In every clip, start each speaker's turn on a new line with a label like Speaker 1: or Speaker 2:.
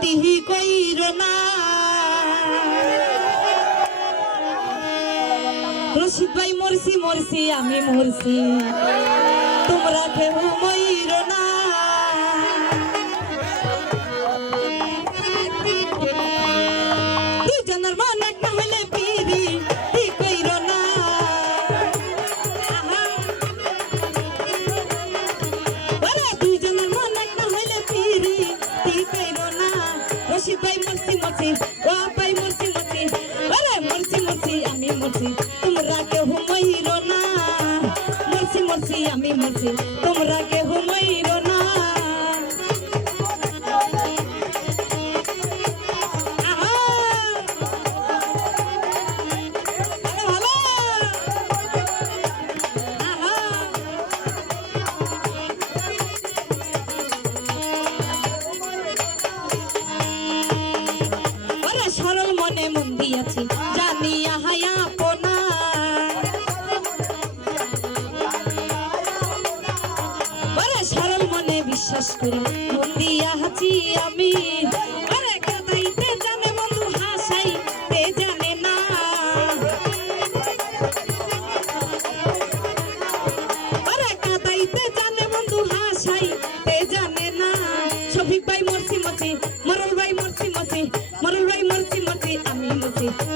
Speaker 1: তিহি কইর না। রশিদ ভাই মরছি মরছি আমি মরছি। তোমরা কেউ ময়ূর না। Oshi by Masi Masi. দিয়েছি। জানি আহায়া পোনা সরল মনে বিশ্বাস করি মন দিয়া আমি। ನಿಲ್ಲಿಸಿ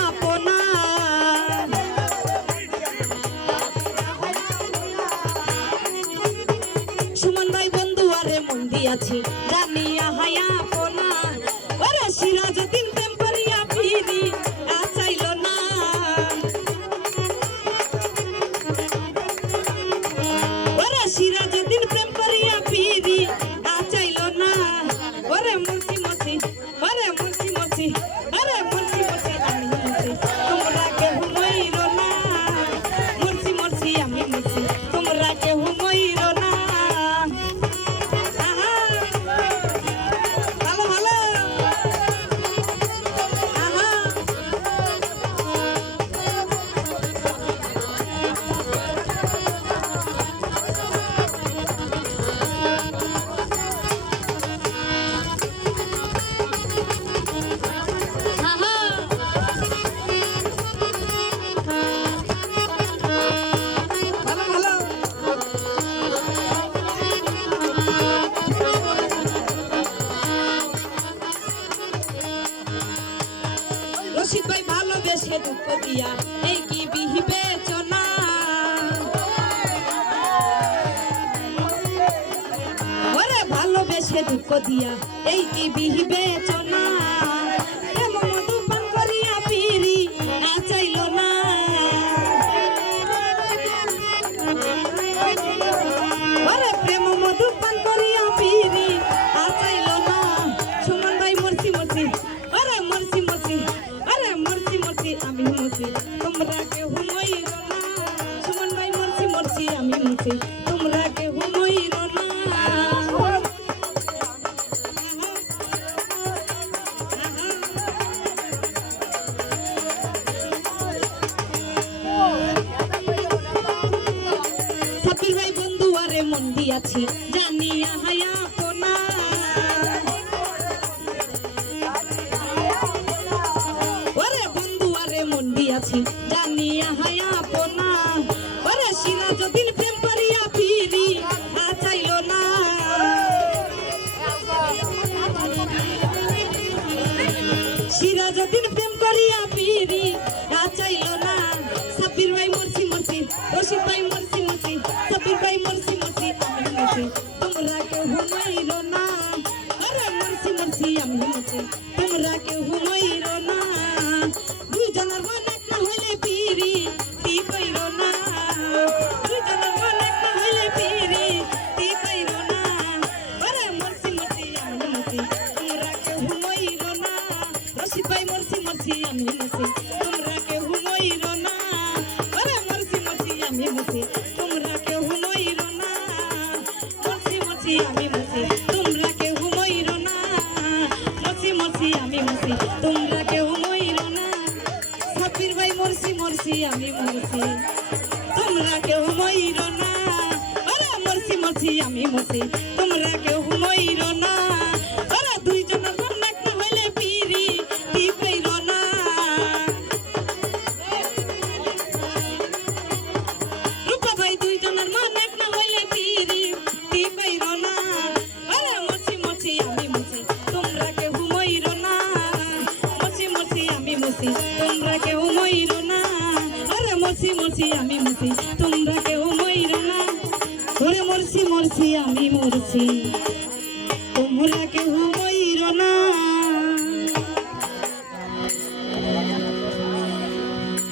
Speaker 1: সুমন ভাই বন্ধু আরে মন দিয়াছি। জানিয়া হাই দিয়া এই কি বিবেচনা? ওরে ভালোবেসে দুঃখ দিয়া এই কি বিবেচনা? আছি জানিয়া হায়া পোনা বন্ধু আরে মন দিয়াছি। তোমরা কেউ ঘুমাই তোমরা কেউ ময়ূর না। সাপির ভাই মরছি মরছি, আমি মরছি। তোমরা কেউ ময়ূর না। মরছি মরছি, আমি মরছি।